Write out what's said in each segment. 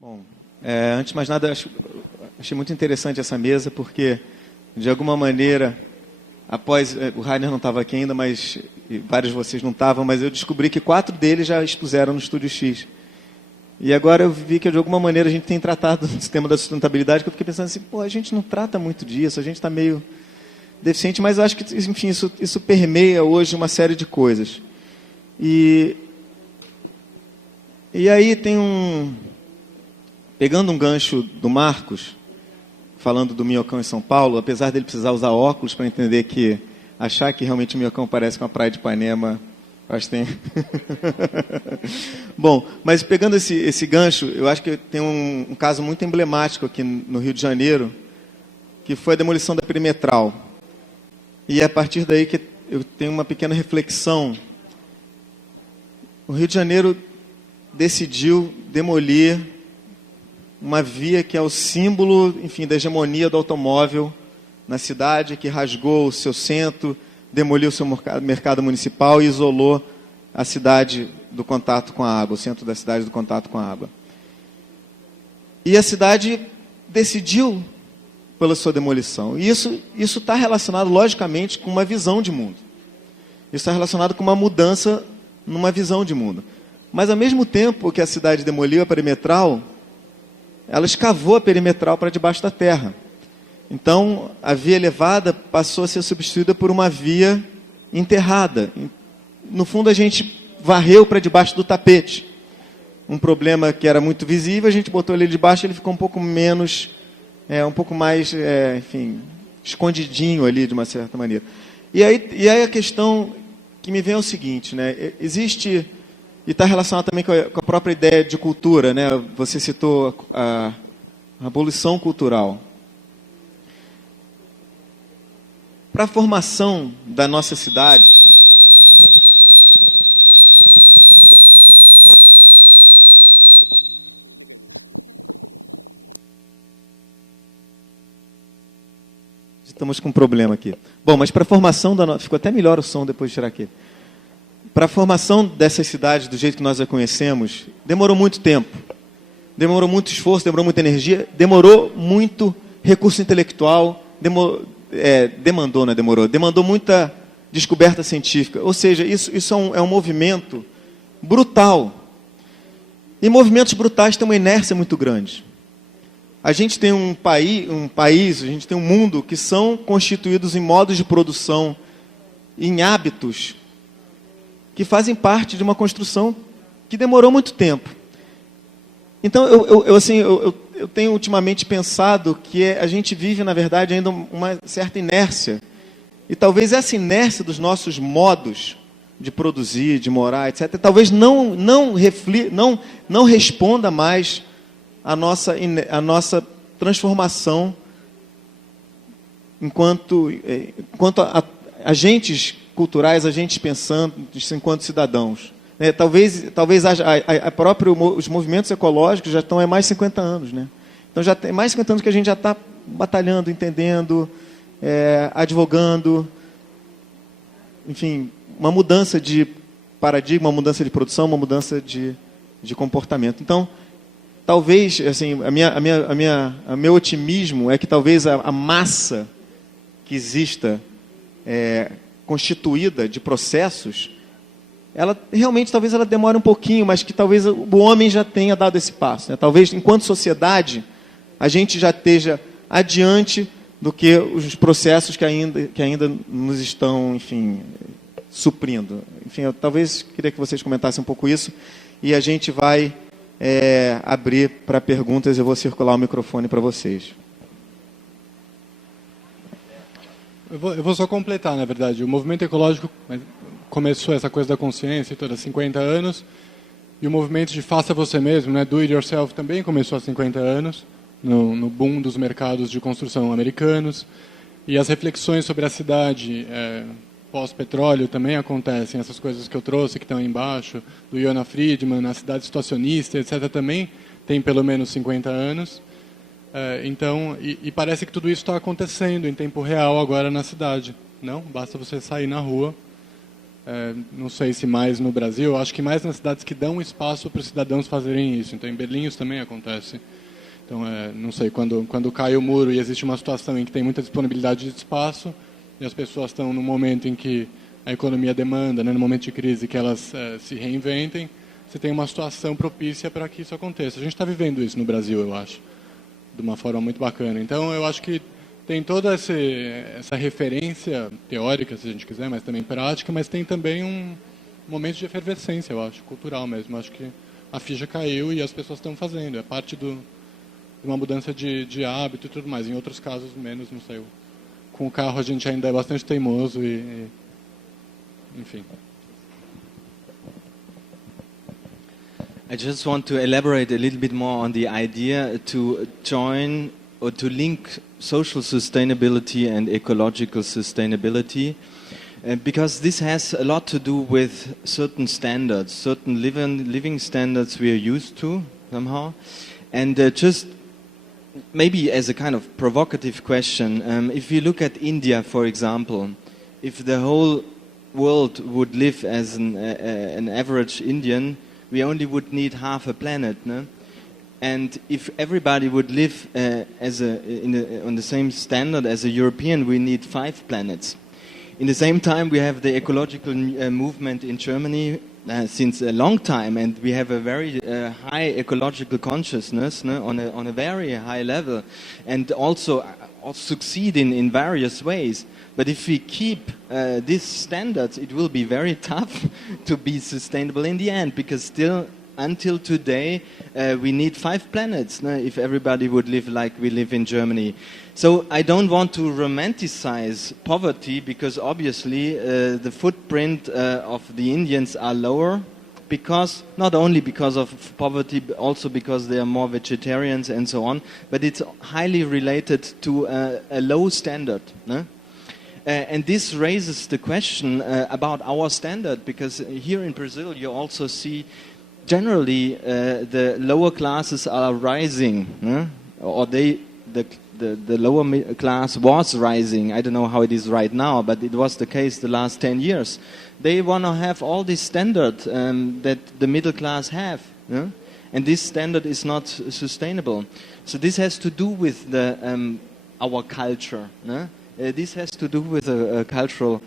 Bom, antes de mais nada, achei muito interessante essa mesa, porque, de alguma maneira, após... O Rainer não estava aqui ainda, mas e vários de vocês não estavam, mas eu descobri que 4 deles já expuseram no Estúdio X. E agora eu vi que, de alguma maneira, a gente tem tratado do tema da sustentabilidade, que eu fiquei pensando assim, a gente não trata muito disso, a gente está meio deficiente, mas eu acho que, enfim, isso permeia hoje uma série de coisas. E aí tem pegando um gancho do Marcos, falando do Minhocão em São Paulo, apesar dele precisar usar óculos para entender que achar que realmente o Minhocão parece com a praia de Ipanema, acho que tem... Bom, mas pegando esse gancho, eu acho que tem um caso muito emblemático aqui no Rio de Janeiro, que foi a demolição da Perimetral. E é a partir daí que eu tenho uma pequena reflexão. O Rio de Janeiro decidiu demolir uma via que é o símbolo, enfim, da hegemonia do automóvel na cidade, que rasgou o seu centro, demoliu o seu mercado municipal e isolou a cidade do contato com a água, o centro da cidade do contato com a água. E a cidade decidiu pela sua demolição. E isso está relacionado, logicamente, com uma visão de mundo. Isso está relacionado com uma mudança numa visão de mundo. Mas, ao mesmo tempo que a cidade demoliu a perimetral, ela escavou a perimetral para debaixo da terra. Então, a via elevada passou a ser substituída por uma via enterrada. No fundo, a gente varreu para debaixo do tapete. Um problema que era muito visível, a gente botou ele debaixo, ele ficou um pouco menos, um pouco mais, enfim, escondidinho ali, de uma certa maneira. E aí a questão que me vem é o seguinte, né? Existe, e está relacionado também com a própria ideia de cultura, né? Você citou a abolição cultural. Para a formação da nossa cidade, estamos com um problema aqui. Bom, mas para a formação da ficou até melhor o som depois de tirar aqui. Para a formação dessas cidades do jeito que nós a conhecemos, demorou muito tempo, demorou muito esforço, demorou muita energia, demorou muito recurso intelectual, demandou muita descoberta científica. Ou seja, isso é um movimento brutal. E movimentos brutais têm uma inércia muito grande. A gente tem um país, a gente tem um mundo que são constituídos em modos de produção, em hábitos, que fazem parte de uma construção que demorou muito tempo. Então, eu tenho ultimamente pensado que a gente vive, na verdade, ainda uma certa inércia. E talvez essa inércia dos nossos modos de produzir, de morar, etc., talvez não responda mais a nossa transformação enquanto agentes culturais, agentes pensantes, enquanto cidadãos. Talvez os movimentos ecológicos já estão há mais de 50 anos. Né? Então, já tem mais de 50 anos que a gente já está batalhando, entendendo, advogando, enfim, uma mudança de paradigma, uma mudança de produção, uma mudança de comportamento. Então, talvez, assim, o meu otimismo é que talvez a massa que exista constituída de processos, ela realmente talvez ela demore um pouquinho, mas que talvez o homem já tenha dado esse passo. Né? Talvez, enquanto sociedade, a gente já esteja adiante do que os processos que ainda nos estão, enfim, suprindo. Enfim, eu talvez queria que vocês comentassem um pouco isso, e a gente vai abrir para perguntas. Eu vou circular o microfone para vocês. Eu vou só completar, na verdade. O movimento ecológico começou essa coisa da consciência toda há 50 anos, e o movimento de faça você mesmo, né, do it yourself, também começou há 50 anos, no boom dos mercados de construção americanos, e as reflexões sobre a cidade pós-petróleo também acontecem, essas coisas que eu trouxe, que estão aí embaixo, do Yona Friedman, a cidade situacionista, etc., também tem pelo menos 50 anos. Então, e parece que tudo isso está acontecendo em tempo real agora na cidade. Não? Basta você sair na rua Não sei se mais no Brasil, acho que mais nas cidades que dão espaço para os cidadãos fazerem isso. Então, em Berlim isso também acontece. Então, não sei, quando cai o muro e existe uma situação em que tem muita disponibilidade de espaço e as pessoas estão no momento em que a economia demanda, né, no momento de crise, que elas se reinventem, você tem uma situação propícia para que isso aconteça. A gente está vivendo isso no Brasil, eu acho, de uma forma muito bacana. Então, eu acho que tem toda essa referência teórica, se a gente quiser, mas também prática, mas tem também um momento de efervescência, eu acho, cultural mesmo. Eu acho que a ficha caiu e as pessoas estão fazendo. É parte de uma mudança de hábito e tudo mais. Em outros casos, menos, não sei. Com o carro a gente ainda é bastante teimoso enfim. I just want to elaborate a little bit more on the idea to join or to link social sustainability and ecological sustainability, because this has a lot to do with certain standards, certain living standards we are used to somehow. And just maybe as a kind of provocative question, if you look at India, for example, if the whole world would live as an average Indian, we only would need half a planet, no? And if everybody would live on the same standard as a European, we need 5 planets. In the same time, we have the ecological movement in Germany since a long time, and we have a very high ecological consciousness, no, on a very high level, and also succeed in various ways. But if we keep these standards, it will be very tough to be sustainable in the end, because still, until today, we need 5 planets, no, if everybody would live like we live in Germany. So I don't want to romanticize poverty, because obviously the footprint of the Indians are lower, because not only because of poverty, but also because they are more vegetarians and so on, but it's highly related to a low standard, no? And this raises the question about our standard, because here in Brazil you also see generally the lower classes are rising, or the lower class was rising. I don't know how it is right now, but it was the case the last 10 years. They want to have all this standard that the middle class have, and this standard is not sustainable. So this has to do with our culture. This has to do with cultural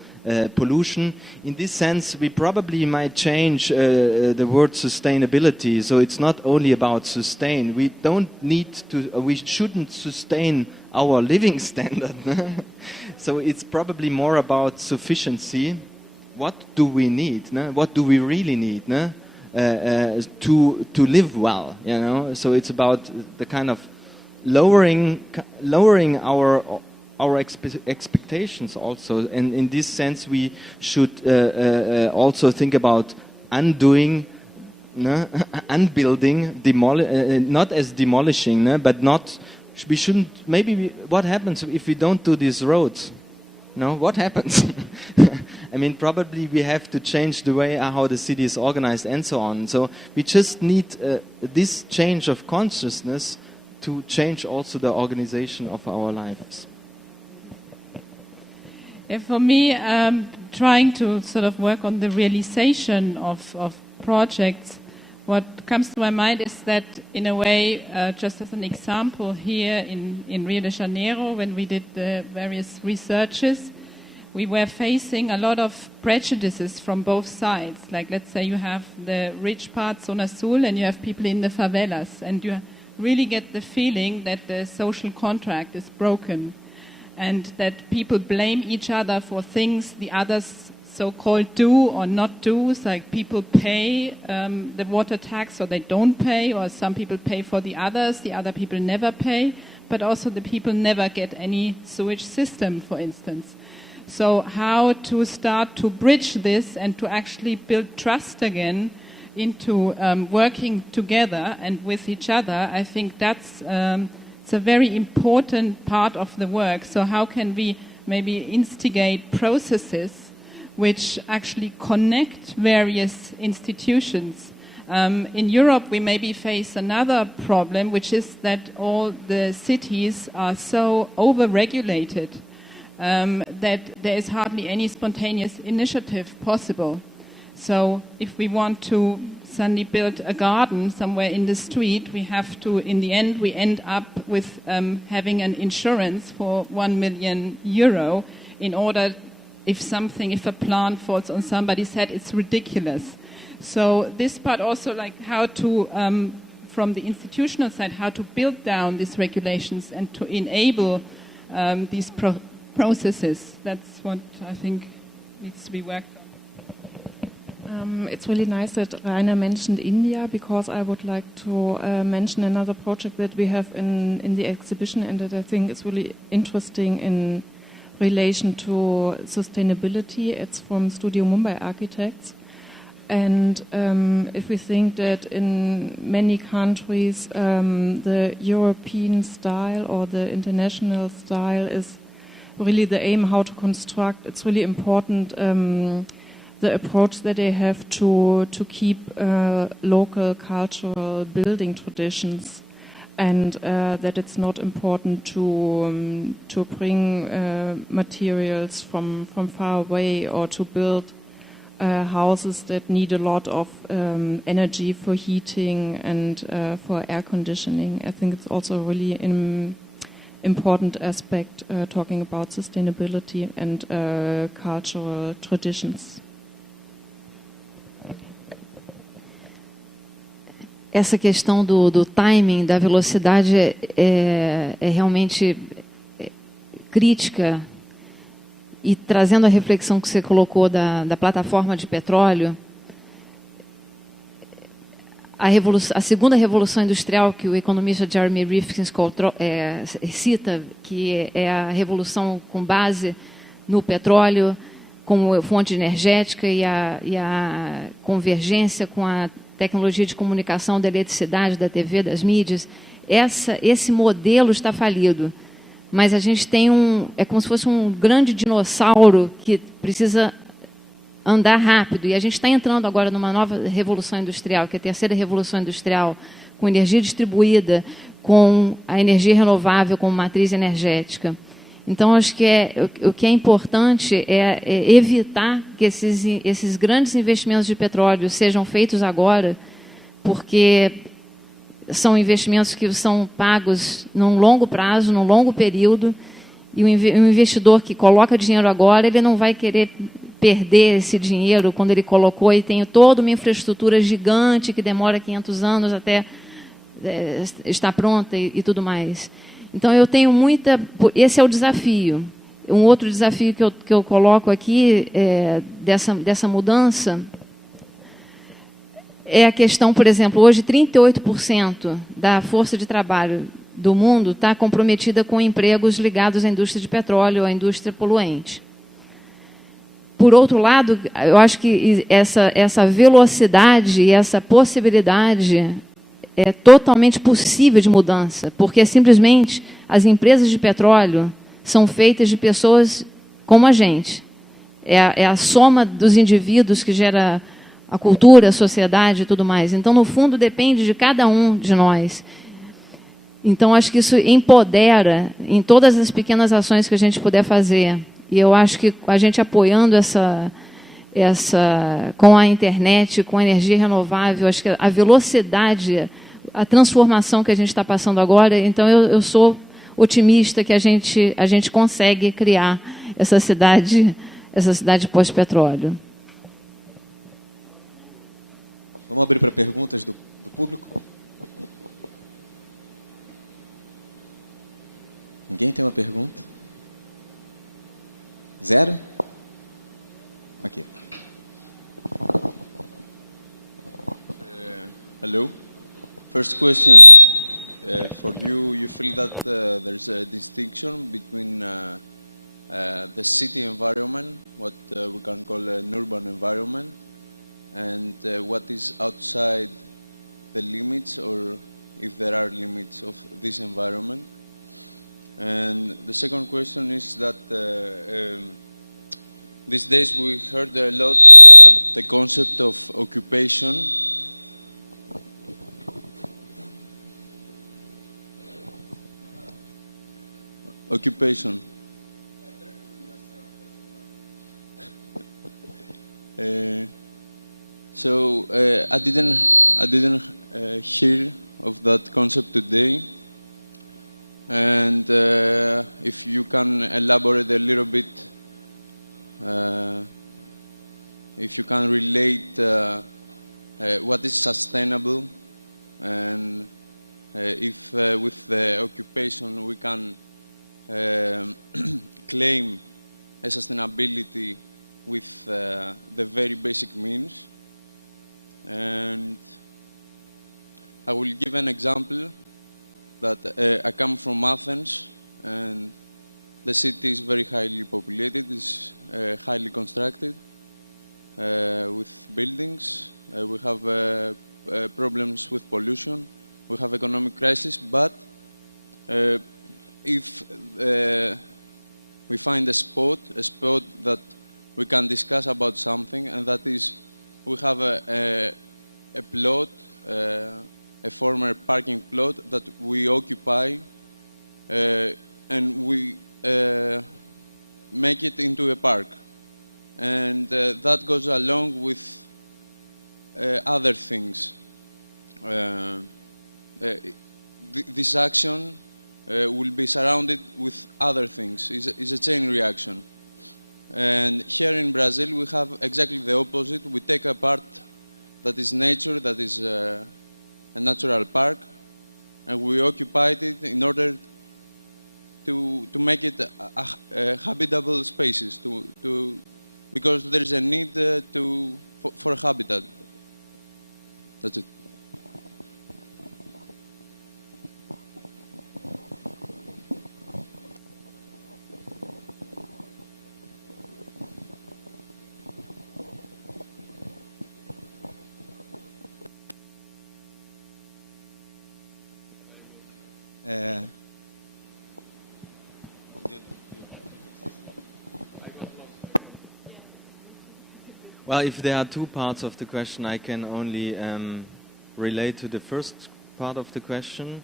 pollution. In this sense, we probably might change the word sustainability. So it's not only about sustain. We don't need to. We shouldn't sustain our living standard. So it's probably more about sufficiency. What do we need? What do we really need? To live well. You know. So it's about the kind of lowering our expectations also, and in this sense we should also think about undoing, unbuilding, not as demolishing, but not. We shouldn't. Maybe what happens if we don't do these roads? No, what happens? I mean, probably we have to change the way how the city is organized and so on. So we just need this change of consciousness to change also the organization of our lives. For me, trying to sort of work on the realization of projects, what comes to my mind is that, in a way, just as an example, here in Rio de Janeiro, when we did the various researches, we were facing a lot of prejudices from both sides. Like, let's say you have the rich part, Zona Sul, and you have people in the favelas, and you really get the feeling that the social contract is broken, and that people blame each other for things the others so-called do or not do. It's like people pay the water tax or they don't pay, or some people pay for the other people never pay, but also the people never get any sewage system, for instance. So how to start to bridge this and to actually build trust again into working together and with each other, I think that's it's a very important part of the work. So how can we maybe instigate processes which actually connect various institutions? In Europe, we maybe face another problem, which is that all the cities are so over-regulated. that there is hardly any spontaneous initiative possible. So if we want to suddenly build a garden somewhere in the street, we have to, in the end, we end up with having an insurance for €1 million in order, if a plant falls on somebody's head, it's ridiculous. So this part also, like how to, from the institutional side, how to build down these regulations and to enable these processes. That's what I think needs to be worked on. It's really nice that Rainer mentioned India, because I would like to mention another project that we have in the exhibition, and that I think is really interesting in relation to sustainability. It's from Studio Mumbai Architects. And if we think that in many countries the European style or the international style is really the aim how to construct, it's really important the approach that they have to keep local cultural building traditions, and that it's not important to bring materials from far away, or to build houses that need a lot of energy for heating and for air conditioning. I think it's also really an important aspect talking about sustainability and cultural traditions. Essa questão do timing, da velocidade é realmente crítica, e trazendo a reflexão que você colocou da plataforma de petróleo, a segunda revolução industrial que o economista Jeremy Rifkin cita, que é a revolução com base no petróleo como fonte energética e a convergência com a tecnologia de comunicação, da eletricidade, da TV, das mídias, esse modelo está falido. Mas a gente tem é como se fosse um grande dinossauro que precisa andar rápido. E a gente está entrando agora numa nova revolução industrial, que é a terceira revolução industrial, com energia distribuída, com a energia renovável como matriz energética. Então, acho que o que é importante é evitar que esses grandes investimentos de petróleo sejam feitos agora, porque são investimentos que são pagos num longo prazo, num longo período, e o investidor que coloca dinheiro agora, ele não vai querer perder esse dinheiro quando ele colocou e tem toda uma infraestrutura gigante que demora 500 anos até estar pronta e tudo mais. Então, eu tenho esse é o desafio. Um outro desafio que eu coloco aqui dessa mudança é a questão, por exemplo, hoje 38% da força de trabalho do mundo está comprometida com empregos ligados à indústria de petróleo, à indústria poluente. Por outro lado, eu acho que essa velocidade e essa possibilidade é totalmente possível de mudança, porque simplesmente as empresas de petróleo são feitas de pessoas como a gente. É a soma dos indivíduos que gera a cultura, a sociedade e tudo mais. Então, no fundo, depende de cada um de nós. Então, acho que isso empodera em todas as pequenas ações que a gente puder fazer. E eu acho que a gente apoiando com a internet, com a energia renovável, acho que a velocidade, a transformação que a gente está passando agora, então eu sou otimista que a gente consegue criar essa cidade pós-petróleo. Vamos abrir para perguntas do público? Ninguém tem uma pergunta? Zero? Aqui. Hello. First question for you. You feel that there's a distinction between the city environment, what we can call an urban environment, and what is outside the limits, or if there are limits of this environment? And the second question is that these days we heard a lot the concept of occupation. So I didn't hear of that concept today. And if you can elaborate a little bit, if you can relate what is sustainable, and if with the occupation we can claim a sustainability with the very basic means. And I will give an example that I come from Athens, and the city is very highly populated, it's highly constructed with buildings. We have problems with pollution, we have economic crisis, but if we find a spot that we can discuss about something, and that is, we have a plot, a former parking plot that we occupy, and we make it into a park. And that goes along with other things. This action will be surrounded with other things. It's a chain reaction. And here in Brazil, we have exactly the opposite. We take a part that is nature, that is a natural park, and we occupied it in order to make it a habitable spaces, because there is a need for habitat. That's it. Well, if there are two parts of the question, I can only relate to the first part of the question,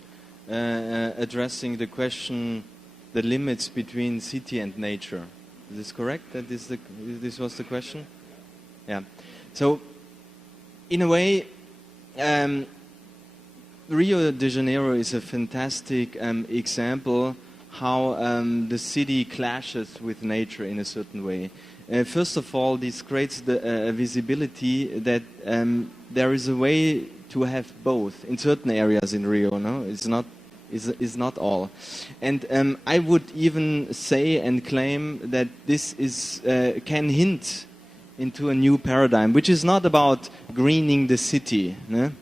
addressing the question, the limits between city and nature. Is this correct? This was the question? Yeah. So, in a way, Rio de Janeiro is a fantastic example how the city clashes with nature in a certain way. First of all, this creates the visibility that there is a way to have both in certain areas in Rio. No, it's not all. And I would even say and claim that this is can hint into a new paradigm, which is not about greening the city. No?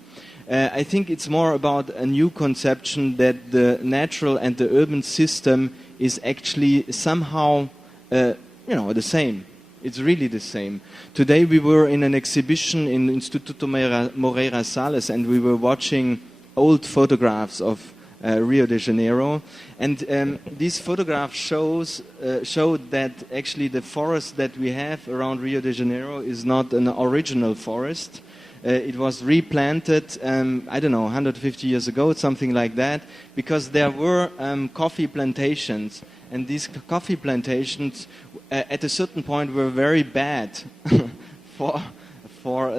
I think it's more about a new conception that the natural and the urban system is actually somehow, the same. It's really the same. Today we were in an exhibition in Instituto Moreira Salles, and we were watching old photographs of Rio de Janeiro. And these photographs showed that actually the forest that we have around Rio de Janeiro is not an original forest. It was replanted, 150 years ago, something like that, because there were coffee plantations. And these coffee plantations, at a certain point, were very bad for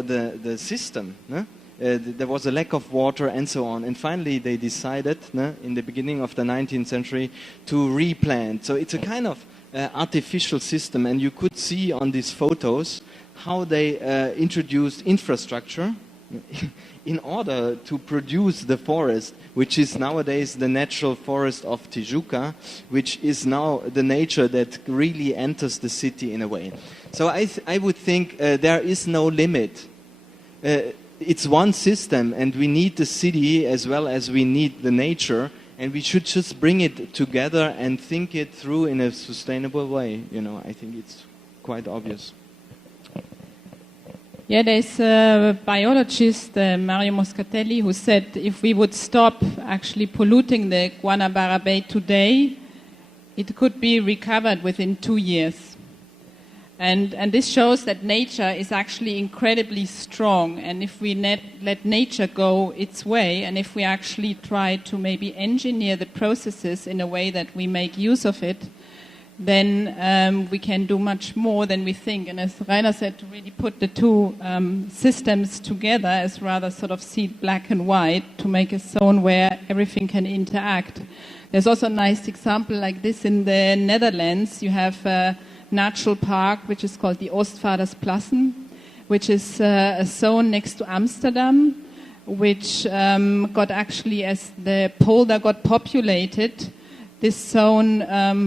the system. No? There was a lack of water and so on. And finally, they decided, in the beginning of the 19th century, to replant. So it's a kind of artificial system. And you could see on these photos how they introduced infrastructure in order to produce the forest, which is nowadays the natural forest of Tijuca, which is now the nature that really enters the city in a way. So I would think there is no limit. It's one system, and we need the city as well as we need the nature, and we should just bring it together and think it through in a sustainable way. I think it's quite obvious. Yeah, there's a biologist, Mario Moscatelli, who said if we would stop actually polluting the Guanabara Bay today, it could be recovered within 2 years. And this shows that nature is actually incredibly strong. And if we let nature go its way, and if we actually try to maybe engineer the processes in a way that we make use of it, then we can do much more than we think. And as Rainer said, to really put the two systems together as rather sort of see black and white to make a zone where everything can interact. There's also a nice example like this in the Netherlands. You have a natural park which is called the Oostvaardersplassen, which is a zone next to Amsterdam, which got actually, as the polder got populated, this zone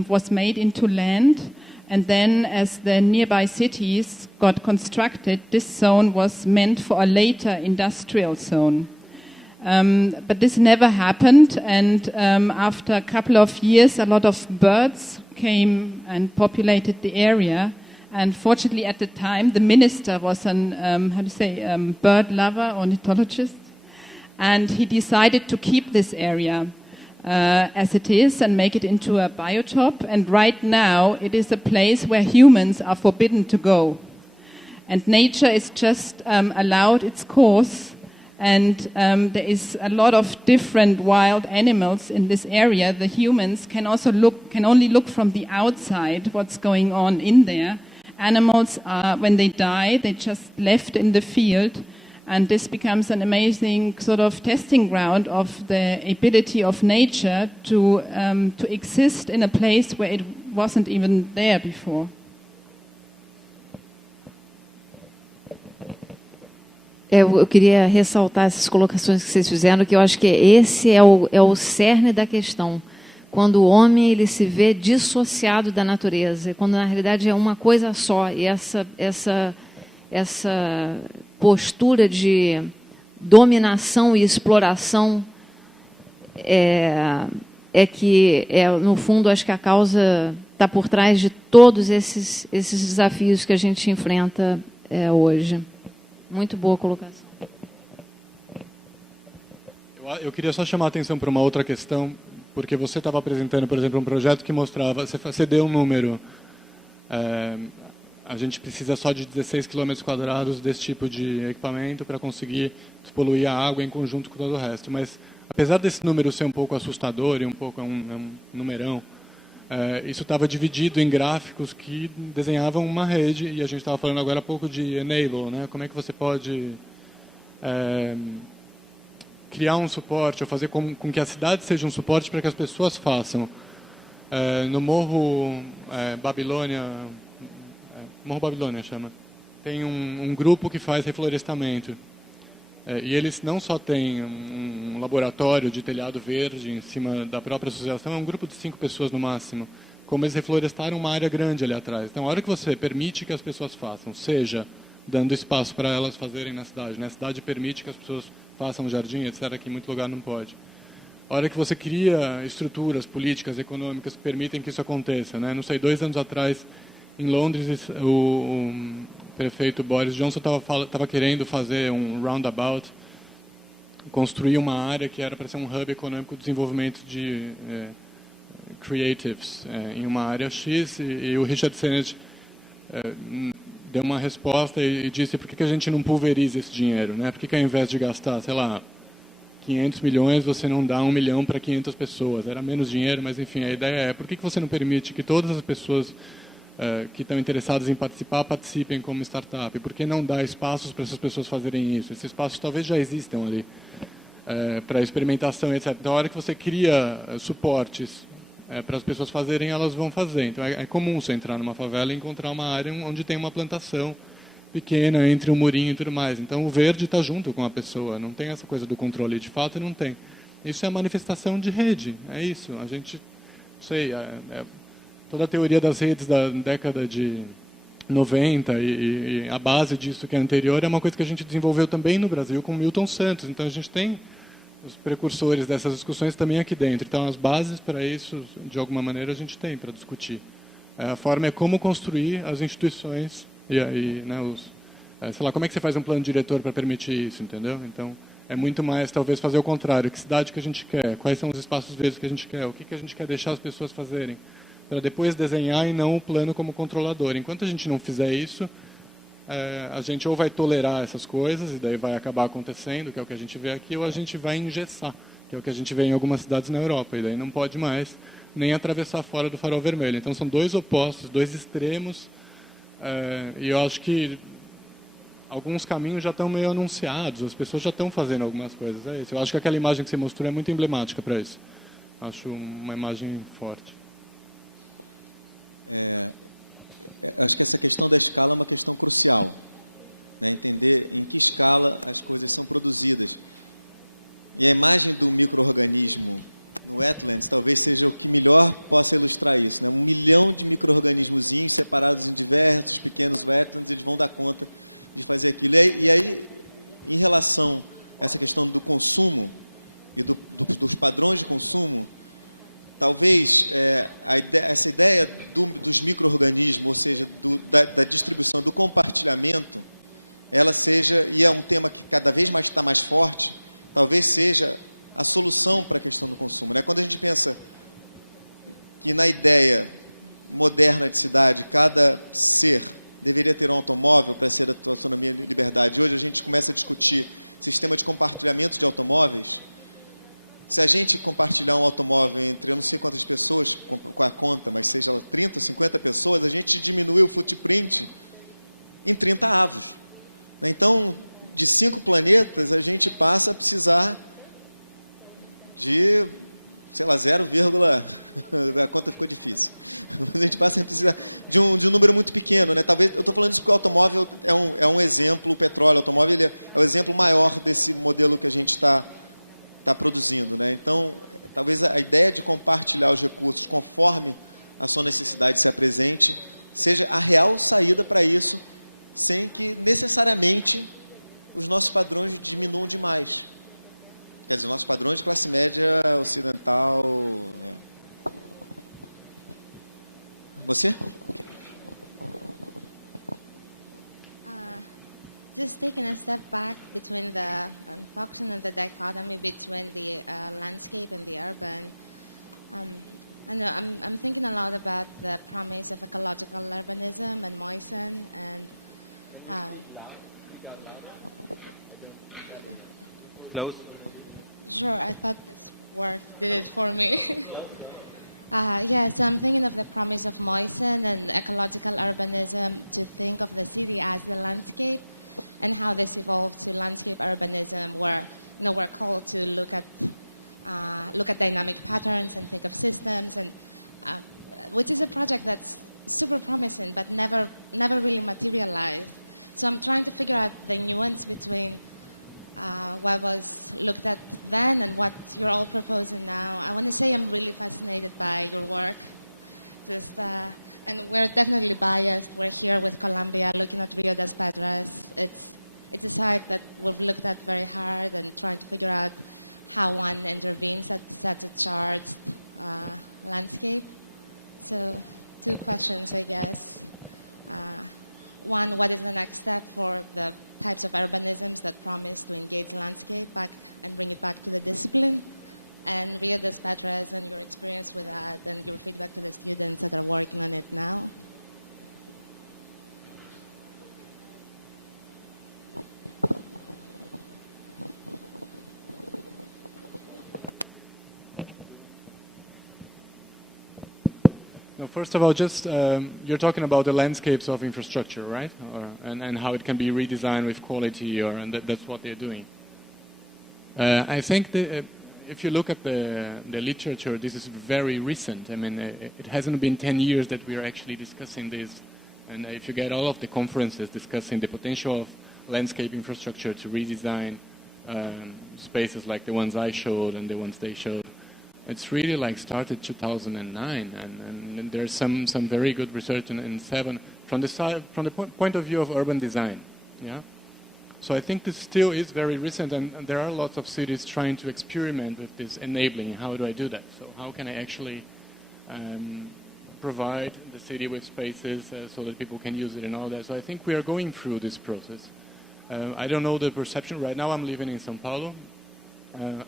was made into land, and then as the nearby cities got constructed, this zone was meant for a later industrial zone. But this never happened, and after a couple of years, a lot of birds came and populated the area. And fortunately, at the time, the minister was an bird lover, ornithologist, and he decided to keep this area as it is and make it into a biotop. And right now, it is a place where humans are forbidden to go. And nature is just allowed its course. And there is a lot of different wild animals in this area. The humans can only look from the outside what's going on in there. Animals are, when they die, they just left in the field, and this becomes an amazing sort of testing ground of the ability of nature to exist in a place where it wasn't even there before. Eu queria ressaltar essas colocações que vocês fizeram, que eu acho que esse é o cerne da questão. Quando o homem ele se vê dissociado da natureza, quando na realidade é uma coisa só, e essa postura de dominação e exploração que no fundo acho que a causa está por trás de todos esses desafios que a gente enfrenta hoje. Muito boa colocação. Eu queria só chamar a atenção para uma outra questão, porque você estava apresentando, por exemplo, um projeto que mostrava, você deu um número, a gente precisa só de 16 km² desse tipo de equipamento para conseguir despoluir a água em conjunto com todo o resto. Mas, apesar desse número ser um pouco assustador e um pouco um numerão, isso estava dividido em gráficos que desenhavam uma rede, e a gente estava falando agora há pouco de enable, né? Como é que você pode criar um suporte, ou fazer com que a cidade seja um suporte para que as pessoas façam. No Morro Babilônia, Morro Babilônia chama, tem um grupo que faz reflorestamento. E eles não só têm um laboratório de telhado verde em cima da própria associação, é um grupo de 5 pessoas no máximo, como eles reflorestaram uma área grande ali atrás. Então, a hora que você permite que as pessoas façam, seja dando espaço para elas fazerem na cidade, né? A cidade permite que as pessoas façam um jardim, etc., que em muito lugar não pode. A hora que você cria estruturas políticas, econômicas que permitem que isso aconteça, né? Não sei, 2 anos atrás, em Londres, o prefeito Boris Johnson estava querendo fazer um roundabout, construir uma área que era para ser um hub econômico de desenvolvimento de creatives em uma área X, e o Richard Sennett deu uma resposta e disse: por que a gente não pulveriza esse dinheiro, né? Por que ao invés de gastar, sei lá, 500 milhões, você não dá 1 milhão para 500 pessoas? Era menos dinheiro, mas enfim, a ideia é: por que você não permite que todas as pessoas que estão interessadas em participem como startup? Por que não dar espaços para essas pessoas fazerem isso? Esses espaços talvez já existam ali, para experimentação, etc. Então, a hora que você cria suportes para as pessoas fazerem, elas vão fazer. Então, é comum você entrar numa favela e encontrar uma área onde tem uma plantação pequena entre um murinho e tudo mais. Então, o verde está junto com a pessoa, não tem essa coisa do controle, de fato não tem. Isso é a manifestação de rede, é isso. A gente, não sei, toda a teoria das redes da década de 90 e a base disso que é anterior é uma coisa que a gente desenvolveu também no Brasil com Milton Santos. Então, a gente tem os precursores dessas discussões também aqui dentro. Então, as bases para isso, de alguma maneira, a gente tem para discutir. A forma é como construir as instituições e aí, né, sei lá, como é que você faz um plano diretor para permitir isso, entendeu? Então, é muito mais, talvez, fazer o contrário. Que cidade que a gente quer? Quais são os espaços verdes que a gente quer? O que a gente quer deixar as pessoas fazerem? Para depois desenhar e não o plano como controlador. Enquanto a gente não fizer isso, a gente ou vai tolerar essas coisas, e daí vai acabar acontecendo, que é o que a gente vê aqui, ou a gente vai engessar, que é o que a gente vê em algumas cidades na Europa, e daí não pode mais. nem atravessar fora do farol vermelho. Então são dois opostos, dois extremos, e eu acho que alguns caminhos já estão meio anunciados, as pessoas já estão fazendo algumas coisas. É isso. Eu acho que aquela imagem que você mostrou é muito emblemática para isso. Acho uma imagem forte. Acho que essa questão da escala é uma questão crucial, né? Entender em que escala as coisas são produzidas. E a imagem do micro-organismo no wetlands talvez seja o que melhor possa ilustrar isso, né? 1 milhão de micro-organismozinhos separados em diversos pequenos wetlands, eles vão dar conta de fazer aquilo. E aí, em relação a essa questão do consumo e dos padrões de consumo, talvez essa ideia dos micro-organismos, ou seja, da distribuição, do compartilhamento, ela seja, e é um tema que cada vez mais está mais forte, talvez seja a solução para a questão do consumo, né? Quando a gente pensa que na ideia moderna de cidade, cada ser deveria ter um automóvel para ser a sua autonomia e liberdade, hoje a gente começa a discutir sistema de compartilhamento de automóveis. Se a gente compartilhar um automóvel entre eu não sei quantas pessoas com a conta, mas seja ela 30, 50 pessoas, a gente diminui o footprint em 30 avos. Então, de 5 planetas, a gente passa a precisar de, sei lá, 0, a conta ficou difícil. Mas a gente passa a precisar de um número muito pequeno, né? Talvez, eu estou falando isso porque o automóvel é um exemplo, o petróleo, o automóvel é o exemplo maior desse modelo que a gente está produzindo, né? Então, talvez a ideia de compartilhar os recursos conforme a sua necessidade se apresente seja a real saída para isso, sem que necessariamente os nossos padrões diminuam demais. Quer dizer, os nossos padrões de classe média ocidental... né? Você? Just taking a step back between the focusing on the dichotomy between the landscape and the urban. I know I'm thinking a lot about the promise of ecological urbanism and Moisen and. Close. Sure, I thought this worked. Did it for me? So I'm thinking of the promise of Moisen and ecological urbanism to think of the city as the landscape, and how this evolved to landscape urbanism, where we're called to look at dynamic patterns and think of systems, and which is a project that's super promising but never really materialized. So I'm trying to figure out the nuance between what was looked at then and what you're all proposing now. I want to say I'm really fascinated by your work. And we're definitely biased. We're here with Colombia looking at Rio das Pedras. It's a site that we've looked at very hard and trying to figure out how one intervenes at such a charged landscape. So 2 questions, I guess. One, what is the next step for the types of urbanisms that promise to engage landscape back and bring it back to the discipline? And Rio das Pedras and your experience with that and your feedback to the students that are working on it now. No, first of all, just you're talking about the landscapes of infrastructure, right? And how it can be redesigned with quality, and that's what they're doing. I think if you look at the literature, this is very recent. I mean, it hasn't been 10 years that we are actually discussing this. And if you get all of the conferences discussing the potential of landscape infrastructure to redesign spaces like the ones I showed and the ones they showed, it's really like started 2009, and there's some very good research in 7 from the point of view of urban design. Yeah. So I think this still is very recent, and there are lots of cities trying to experiment with this enabling. How do I do that? So how can I actually provide the city with spaces so that people can use it and all that? So I think we are going through this process. I don't know the perception. Right now I'm living in São Paulo.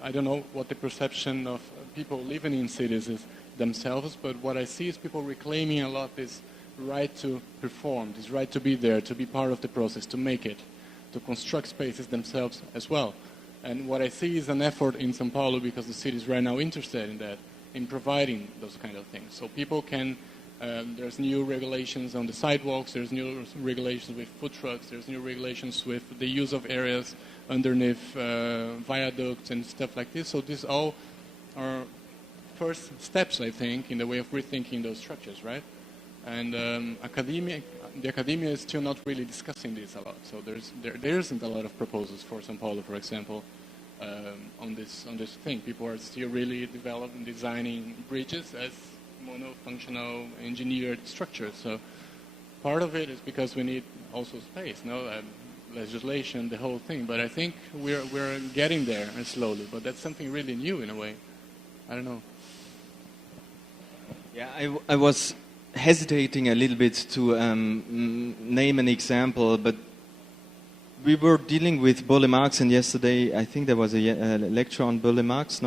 I don't know what the perception of people living in cities is themselves, but what I see is people reclaiming a lot this right to perform, this right to be there, to be part of the process, to make it, to construct spaces themselves as well. And what I see is an effort in São Paulo, because the city is right now interested in that, in providing those kind of things. So people can, there's new regulations on the sidewalks, there's new regulations with food trucks, there's new regulations with the use of areas underneath viaducts and stuff like this. So these all are first steps, I think, in the way of rethinking those structures, right? And the academia is still not really discussing this a lot. So there isn't a lot of proposals for São Paulo, for example, on this thing. People are still really developing, designing bridges as monofunctional engineered structures. So part of it is because we need also space, legislation, the whole thing. But I think we're getting there slowly. But that's something really new in a way. I don't know. Yeah, I was hesitating a little bit to name an example, but we were dealing with Burle Marx, and yesterday I think there was a lecture on Burle Marx,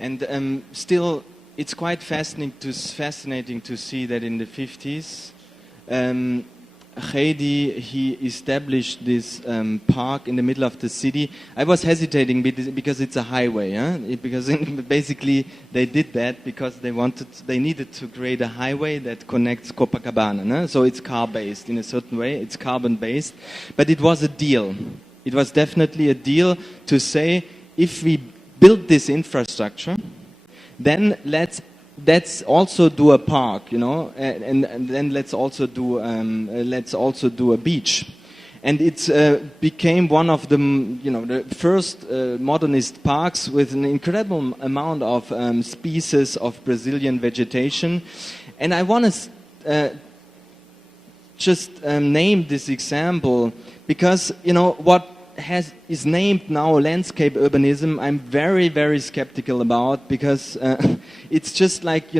and still it's quite fascinating to see that in the 50s, Khedi, he established this park in the middle of the city. I was hesitating because it's a highway, because basically they did that because they needed to create a highway that connects Copacabana. So it's car-based in a certain way, it's carbon-based, but it was a deal. It was definitely a deal to say, if we build this infrastructure, then let's also do a park, and then let's also do a beach, and it became one of the first modernist parks with an incredible amount of species of Brazilian vegetation, and I want to just name this example because what is named now landscape urbanism, I'm very, very skeptical about, because it's just like,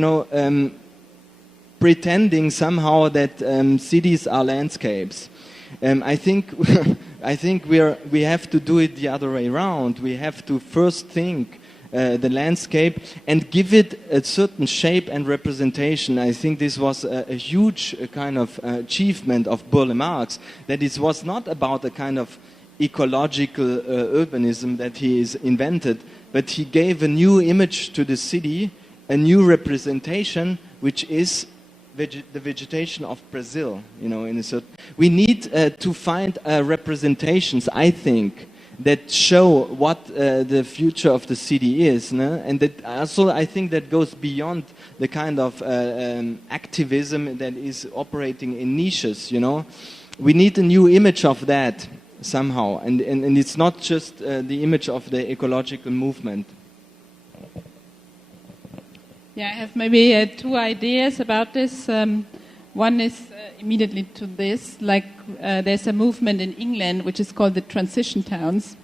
pretending somehow that cities are landscapes. I think we have to do it the other way around. We have to first think the landscape and give it a certain shape and representation. I think this was a huge kind of achievement of Burle Marx, that it was not about a kind of ecological urbanism that he has invented, but he gave a new image to the city, a new representation, which is the vegetation of Brazil. In a certain, we need to find representations, I think, that show what the future of the city is, and that also I think that goes beyond the kind of activism that is operating in niches. We need a new image of that somehow, and it's not just the image of the ecological movement. Yeah, I have maybe two ideas about this. One is immediately to this, there's a movement in England which is called the transition towns,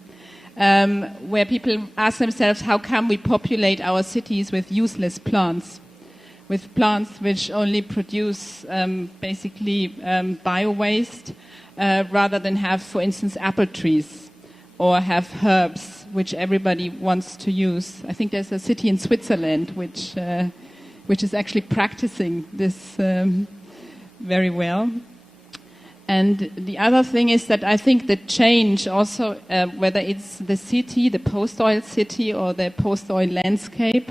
where people ask themselves, how can we populate our cities with useless plants? With plants which only produce basically bio-waste, rather than have, for instance, apple trees or have herbs, which everybody wants to use. I think there's a city in Switzerland which is actually practicing this very well. And the other thing is that I think the change also, whether it's the city, the post-oil city, or the post-oil landscape,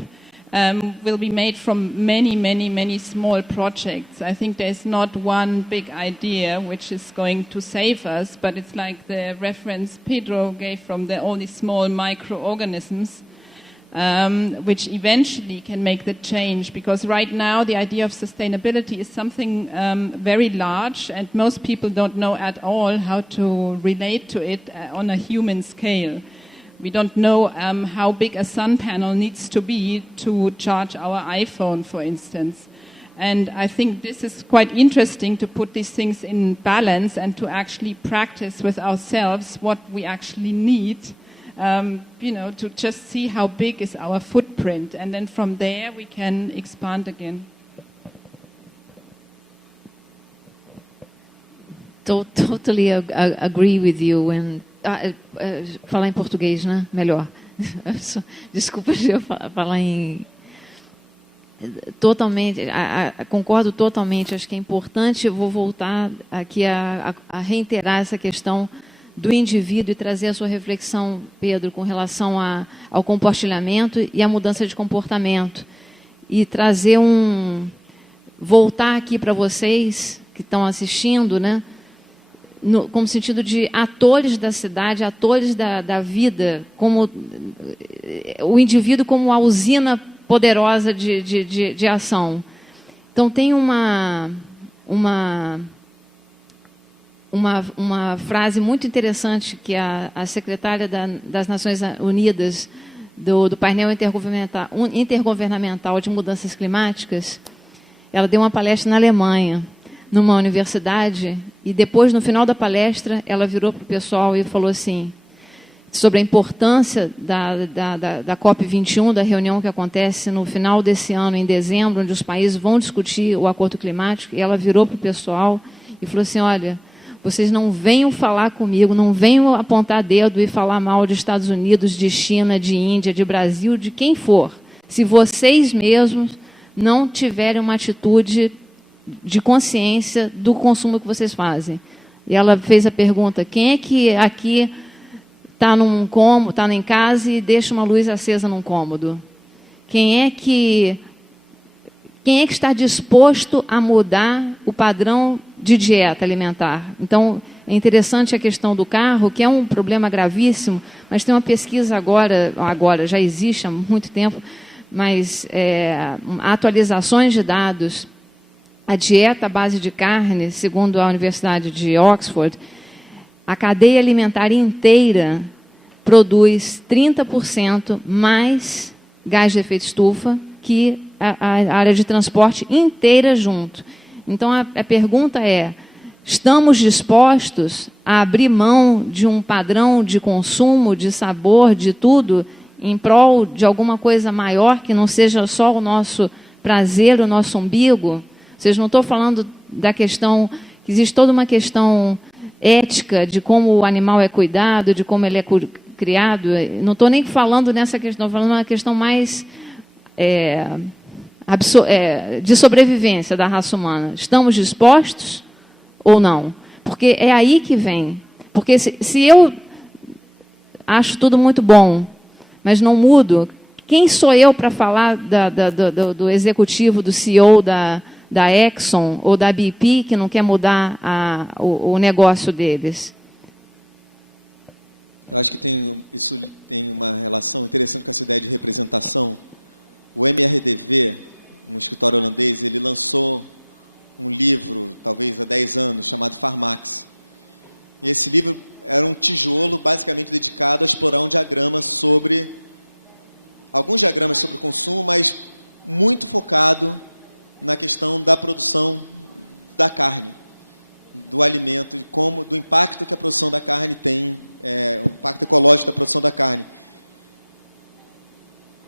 will be made from many, many, many small projects. I think there's not one big idea which is going to save us, but it's like the reference Pedro gave from all these small microorganisms, which eventually can make the change. Because right now the idea of sustainability is something very large, and most people don't know at all how to relate to it on a human scale. We don't know how big a sun panel needs to be to charge our iPhone, for instance. And I think this is quite interesting to put these things in balance and to actually practice with ourselves what we actually need, to just see how big is our footprint. And then from there we can expand again. Totally agree with you. And falar em português, né? Melhor. Desculpa eu falar em... Totalmente, concordo totalmente. Acho que é importante. Eu vou voltar aqui a reiterar essa questão do indivíduo e trazer a sua reflexão, Pedro, com relação ao compartilhamento e à mudança de comportamento. E trazer voltar aqui para vocês que estão assistindo, né, como sentido de atores da cidade, atores da vida, como o indivíduo como a usina poderosa de ação. Então, tem uma frase muito interessante que a secretária das Nações Unidas do painel intergovernamental de mudanças climáticas, ela deu uma palestra na Alemanha, numa universidade, e depois, no final da palestra, ela virou para o pessoal e falou assim, sobre a importância da COP21, da reunião que acontece no final desse ano, em dezembro, onde os países vão discutir o acordo climático, e ela virou para o pessoal e falou assim, olha, vocês não venham falar comigo, não venham apontar dedo e falar mal dos Estados Unidos, de China, de Índia, de Brasil, de quem for, se vocês mesmos não tiverem uma atitude de consciência do consumo que vocês fazem. E ela fez a pergunta, quem é que aqui está em casa e deixa uma luz acesa num cômodo? Quem é que está disposto a mudar o padrão de dieta alimentar? Então, é interessante a questão do carro, que é um problema gravíssimo, mas tem uma pesquisa agora já existe há muito tempo, mas atualizações de dados. A dieta à base de carne, segundo a Universidade de Oxford, a cadeia alimentar inteira produz 30% mais gás de efeito estufa que a área de transporte inteira junto. Então, a pergunta é, estamos dispostos a abrir mão de um padrão de consumo, de sabor, de tudo, em prol de alguma coisa maior que não seja só o nosso prazer, o nosso umbigo? Vocês não estou falando da questão, que existe toda uma questão ética de como o animal é cuidado, de como ele é criado. Não estou nem falando nessa questão, estou falando uma questão mais de sobrevivência da raça humana. Estamos dispostos ou não? Porque é aí que vem. Porque se eu acho tudo muito bom, mas não mudo, quem sou eu para falar do executivo, do CEO da Exxon ou da BP que não quer mudar o negócio deles? Eu acho que isso tem uma relação interessante com essa ideia de representação. O MRDV, um escritório holandês, ele lançou um livro, talvez há 10 anos, chamado Pharmax. E esse livro era um tijolo basicamente dedicado a explorar um diagrama alguns diagramas sobre o consumo, mas muito focado na questão da produção da carne, do alimento, do impacto que a produção da carne tem, o impacto ecológico da produção da carne.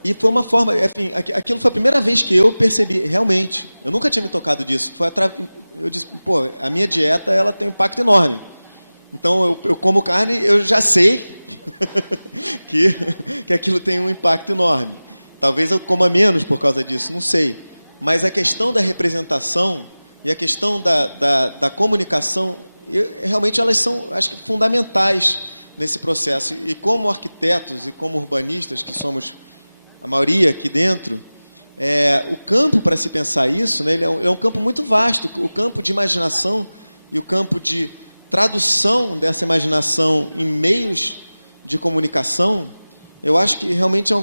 E foi uma forma, enfim, aquilo foi a primeira vez que eu percebi, realmente, eu nunca tinha me tocado disso. Eu disse, a minha dieta ela tem um impacto enorme. Então, eu como carne, eu já sei que aquilo tem um impacto enorme. Talvez eu coma menos por causa disso, não sei. Mas a questão da representação e a questão da comunicação, realmente elas são, acho que, fundamentais nesse processo. E como arquitetos e como urbanistas, que somos a maioria aqui dentro, o campo para se pensar isso, né, ele é um campo muito vasto. O campo de imaginação e o campo de tradução dessa imaginação em meios de comunicação, eu acho que realmente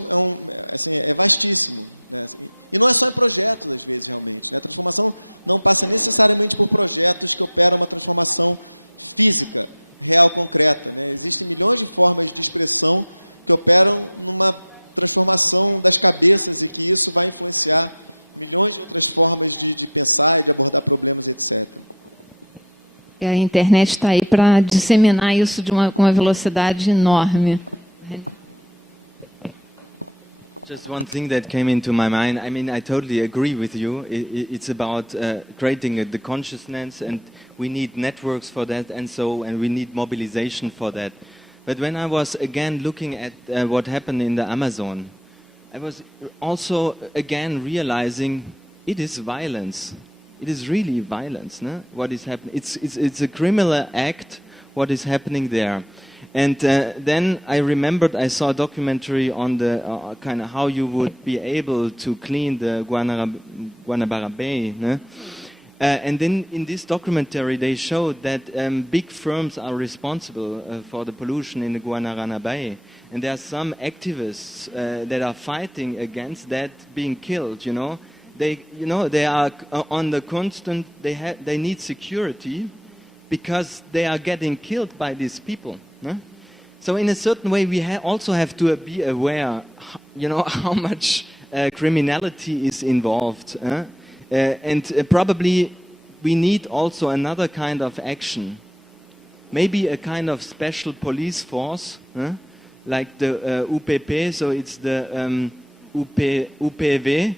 é vastíssimo, né? E não é só em projetos, às vezes, realmente, né? A transformação não passa necessariamente por projetos que operam uma transformação física, real, concreta, né? Existem milhões de formas de expressão que operam numa transformação das cabeças e que isso vai influenciar milhões de outras formas de pensar e de abordar problemas, etc. A internet está aí para disseminar isso com uma velocidade enorme. Just one thing that came into my mind. I mean, I totally agree with you. It's about creating the consciousness, and we need networks for that, and we need mobilization for that. But when I was again looking at what happened in the Amazon, I was also again realizing it is violence. It is really violence, no? What is happening? It's a criminal act what is happening there. And then I remembered I saw a documentary on the kind of how you would be able to clean the Guanabara Bay. Ne? And then in this documentary they showed that big firms are responsible for the pollution in the Guanabara Bay. And there are some activists that are fighting against that being killed, you know. They are on the constant, they need security because they are getting killed by these people. No? So in a certain way, we also have to be aware, you know, how much criminality is involved. And probably we need also another kind of action. Maybe a kind of special police force, like the UPP, so it's the UPV,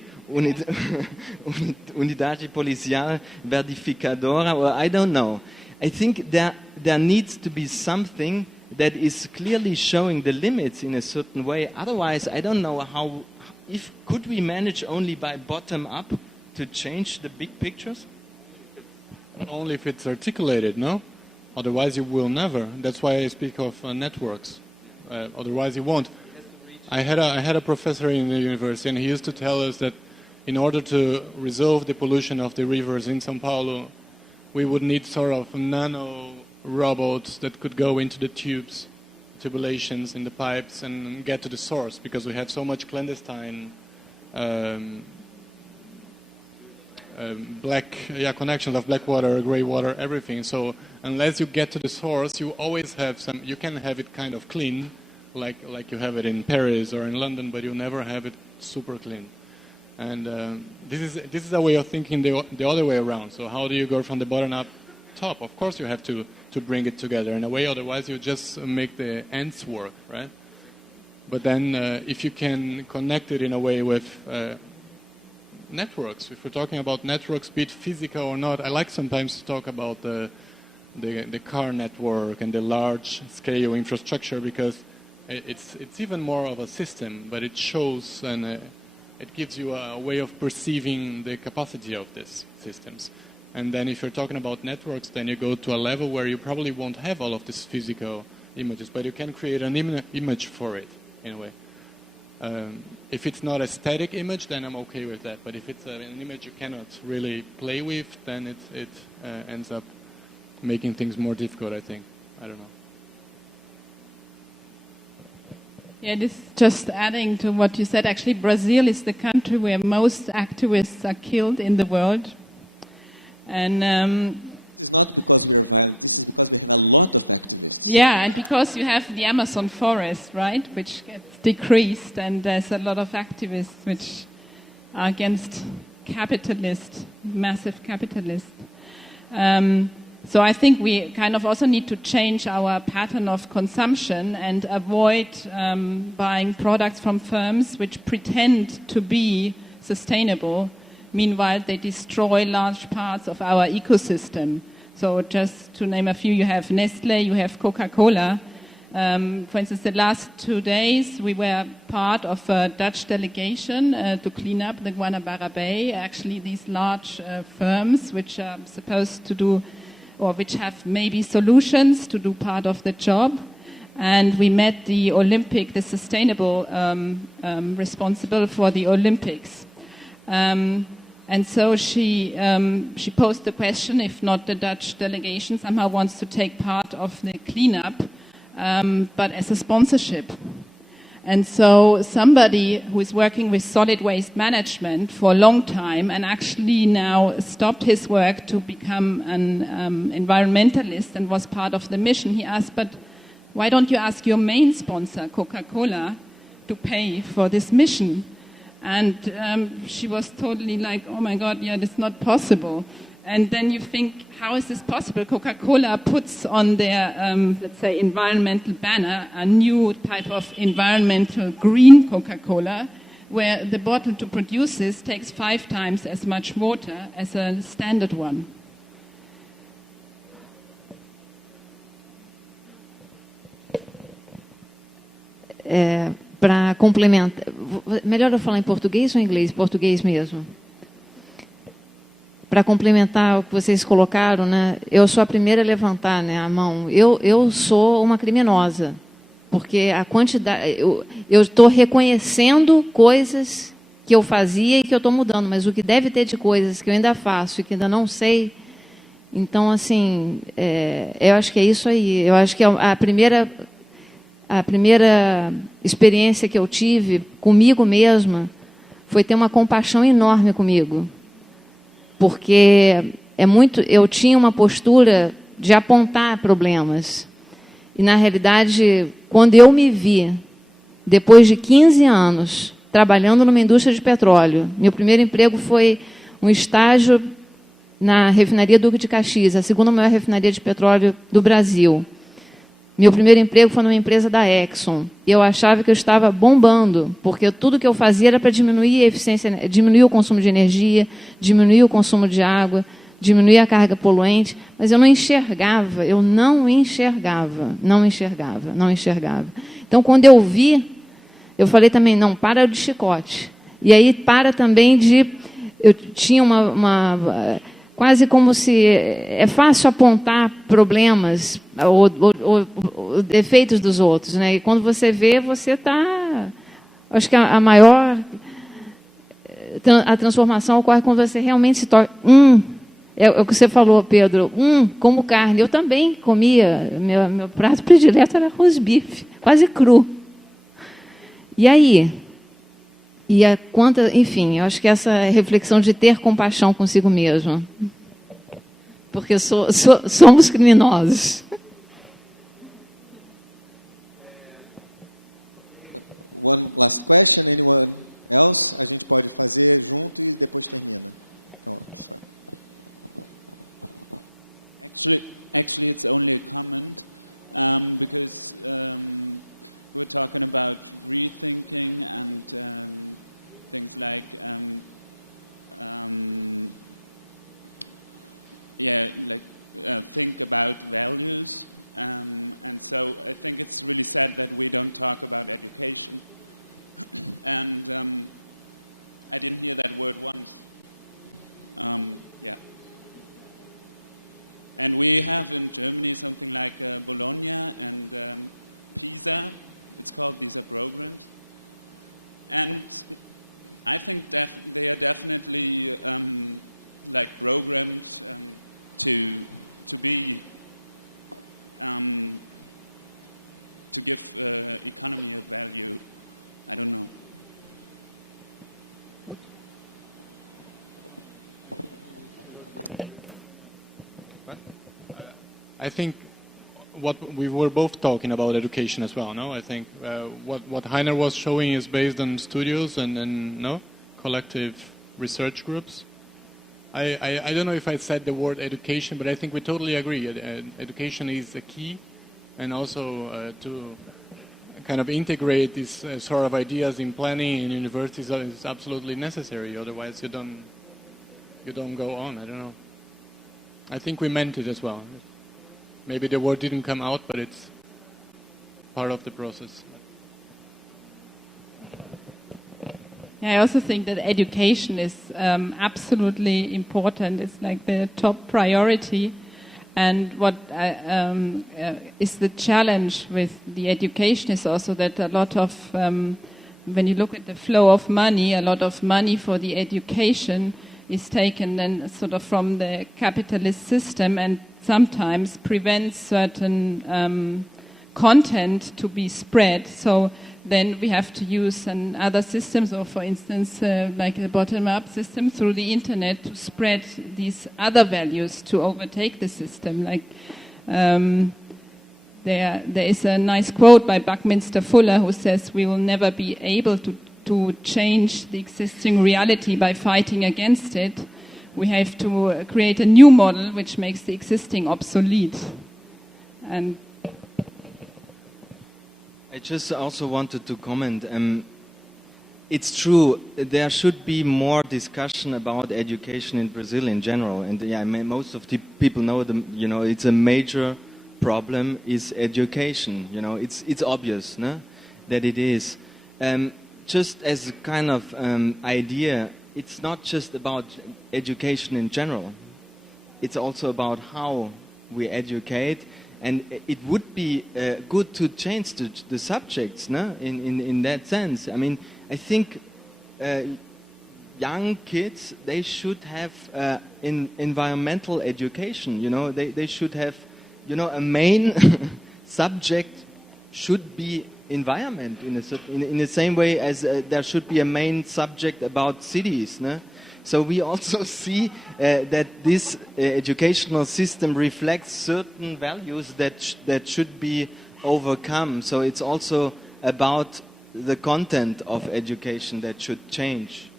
Unidade Policial Verificadora, or I don't know. I think there needs to be something that is clearly showing the limits in a certain way. Otherwise, I don't know how. Could we manage only by bottom up to change the big pictures? Only if it's articulated, no? Otherwise, you will never. That's why I speak of networks. Otherwise, you won't. I had a professor in the university, and he used to tell us that in order to resolve the pollution of the rivers in São Paulo, we would need sort of nano robots that could go into the tubulations in the pipes and get to the source, because we have so much clandestine connections of black water, gray water, everything. So unless you get to the source, you always have some. You can have it kind of clean, like you have it in Paris or in London, but you never have it super clean. And this is a way of thinking the other way around. So how do you go from the bottom up top? Of course you have to bring it together in a way, otherwise you just make the ends work, right? But then if you can connect it in a way with networks, if we're talking about networks, be it physical or not, I like sometimes to talk about the car network and the large scale infrastructure, because it's even more of a system, but it shows and it gives you a way of perceiving the capacity of these systems. And then if you're talking about networks, then you go to a level where you probably won't have all of these physical images, but you can create an image for it, in a way. If it's not a static image, then I'm okay with that. But if it's an image you cannot really play with, then it ends up making things more difficult, I think. I don't know. Yeah, this just adding to what you said. Actually, Brazil is the country where most activists are killed in the world. And this is not because we are violent. This is because we have a lot of activists. Yeah, and because you have the Amazon forest, right, which gets decreased, and there's a lot of activists which are against massive capitalists. So I think we kind of also need to change our pattern of consumption and avoid buying products from firms which pretend to be sustainable. Meanwhile, they destroy large parts of our ecosystem. So just to name a few, you have Nestle, you have Coca-Cola. For instance, the last 2 days, we were part of a Dutch delegation to clean up the Guanabara Bay. Actually, these large firms which are supposed to do, or which have maybe solutions to do part of the job. And we met the sustainable responsible for the Olympics. And so she posed the question if not the Dutch delegation somehow wants to take part of the cleanup, but as a sponsorship. And so somebody who is working with solid waste management for a long time and actually now stopped his work to become an environmentalist and was part of the mission, he asked, but why don't you ask your main sponsor, Coca-Cola, to pay for this mission? And she was totally like, oh my God, yeah, that's not possible. And then you think, how is this possible? Coca-Cola puts on their, let's say, environmental banner a new type of environmental green Coca-Cola, where the bottle to produce this takes 5 times as much water as a standard one. Para complementar, melhor eu falar em português ou em inglês? Português mesmo. para complementar o que vocês colocaram, né, eu sou a primeira a levantar, né, a mão. Eu sou uma criminosa, porque a quantidade... Eu estou reconhecendo coisas que eu fazia e que eu estou mudando, mas o que deve ter de coisas que eu ainda faço e que ainda não sei... Então, assim, eu acho que é isso aí. Eu acho que a primeira experiência que eu tive comigo mesma foi ter uma compaixão enorme comigo. Porque eu tinha uma postura de apontar problemas. E, na realidade, quando eu me vi, depois de 15 anos, trabalhando numa indústria de petróleo, meu primeiro emprego foi um estágio na refinaria Duque de Caxias, a segunda maior refinaria de petróleo do Brasil. Meu primeiro emprego foi numa empresa da Exxon. Eu achava que eu estava bombando, porque tudo que eu fazia era para diminuir a eficiência, diminuir o consumo de energia, diminuir o consumo de água, diminuir a carga poluente, mas eu não enxergava. Então, quando eu vi, eu falei também, não, para de chicote. E aí, para também de... Eu tinha quase como se... É fácil apontar problemas ou defeitos dos outros, né? E quando você vê, você está... Acho que a maior... A transformação ocorre quando você realmente se torna... É o que você falou, Pedro. Como carne. Eu também comia. Meu prato predileto era arroz bife, quase cru. E aí? Enfim, eu acho que essa reflexão de ter compaixão consigo mesmo. Porque somos criminosos. One last question, anyone else? A gente pode fazer junto e depois termina. Então, sorry. Actually, it's only a comment because we're talking about rethinking and things like think about values, and so I think it's really sad that we don't talk about education. And I didn't hear that word once. And we have in Germany something like Bologna and PISA. It's called, these are programs. And I think they are definitely like programmed to be to give economy a value. I don't know. I think what we were both talking about education as well, no? I think what Heiner was showing is based on studios and collective research groups. I don't know if I said the word education, but I think we totally agree. Education is the key, and also to kind of integrate these sort of ideas in planning in universities is absolutely necessary. Otherwise, you don't go on. I don't know. I think we meant it as well. Maybe the word didn't come out, but it's part of the process. I also think that education is absolutely important. It's like the top priority. And what is the challenge with the education is also that a lot of, when you look at the flow of money, a lot of money for the education is taken then sort of from the capitalist system and sometimes prevents certain content to be spread. So then we have to use other systems, or for instance, like a bottom-up system through the internet to spread these other values to overtake the system. Like there is a nice quote by Buckminster Fuller who says, "We will never be able to change the existing reality by fighting against it. We have to create a new model which makes the existing obsolete." And I just also wanted to comment. It's true, there should be more discussion about education in Brazil in general. And yeah, most of the people know, it's a major problem is education. It's obvious, no? That it is. Just as a kind of idea, it's not just about education in general. It's also about how we educate, and it would be good to change the subjects, no? In that sense. I mean, I think young kids, they should have environmental education. You know, they should have, you know, a main subject should be environment in the same way as there should be a main subject about cities. No? So we also see that this educational system reflects certain values that should be overcome. So it's also about the content of education that should change.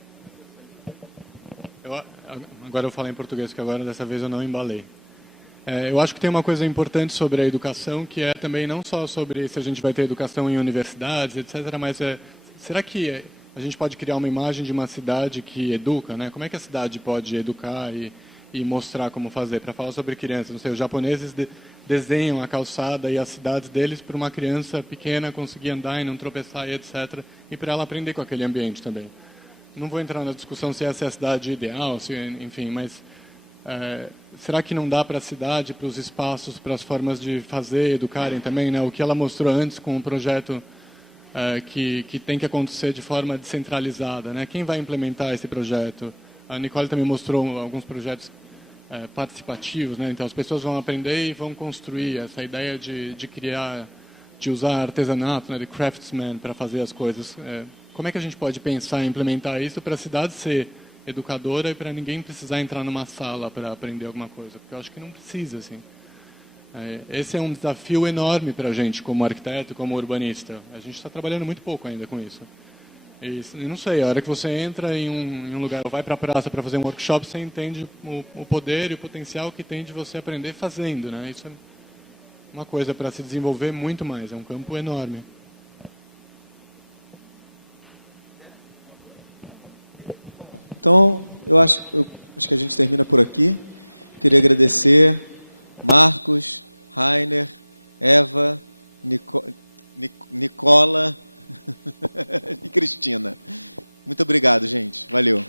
Agora eu falo em português, que agora dessa vez eu não embalei. Eu acho que tem uma coisa importante sobre a educação, que é também não só sobre se a gente vai ter educação em universidades, etc., mas será que a gente pode criar uma imagem de uma cidade que educa, né? Como é que a cidade pode educar e mostrar como fazer? Para falar sobre crianças, não sei, os japoneses desenham a calçada e as cidades deles para uma criança pequena conseguir andar e não tropeçar e etc., e para ela aprender com aquele ambiente também. Não vou entrar na discussão se essa é a cidade ideal, enfim, mas será que não dá para a cidade, para os espaços, para as formas de fazer, educarem também, né? O que ela mostrou antes com o projeto que tem que acontecer de forma descentralizada, né? Quem vai implementar esse projeto? A Nicole também mostrou alguns projetos participativos, né? Então as pessoas vão aprender e vão construir essa ideia de criar, de usar artesanato, né? De craftsman para fazer as coisas. Como é que a gente pode pensar em implementar isso para a cidade ser educadora e para ninguém precisar entrar numa sala para aprender alguma coisa? Porque eu acho que não precisa, assim. Esse é um desafio enorme para a gente, como arquiteto, como urbanista. A gente está trabalhando muito pouco ainda com isso. E não sei, a hora que você entra em um lugar, ou vai para a praça para fazer um workshop, você entende o poder e o potencial que tem de você aprender fazendo, né? Isso é uma coisa para se desenvolver muito mais, é um campo enorme. Então, eu acho que a gente termina por aqui. Queria agradecer Marcos, Rainer, Eva, Nicola e Cristina. Muito obrigado, gente. Valeu.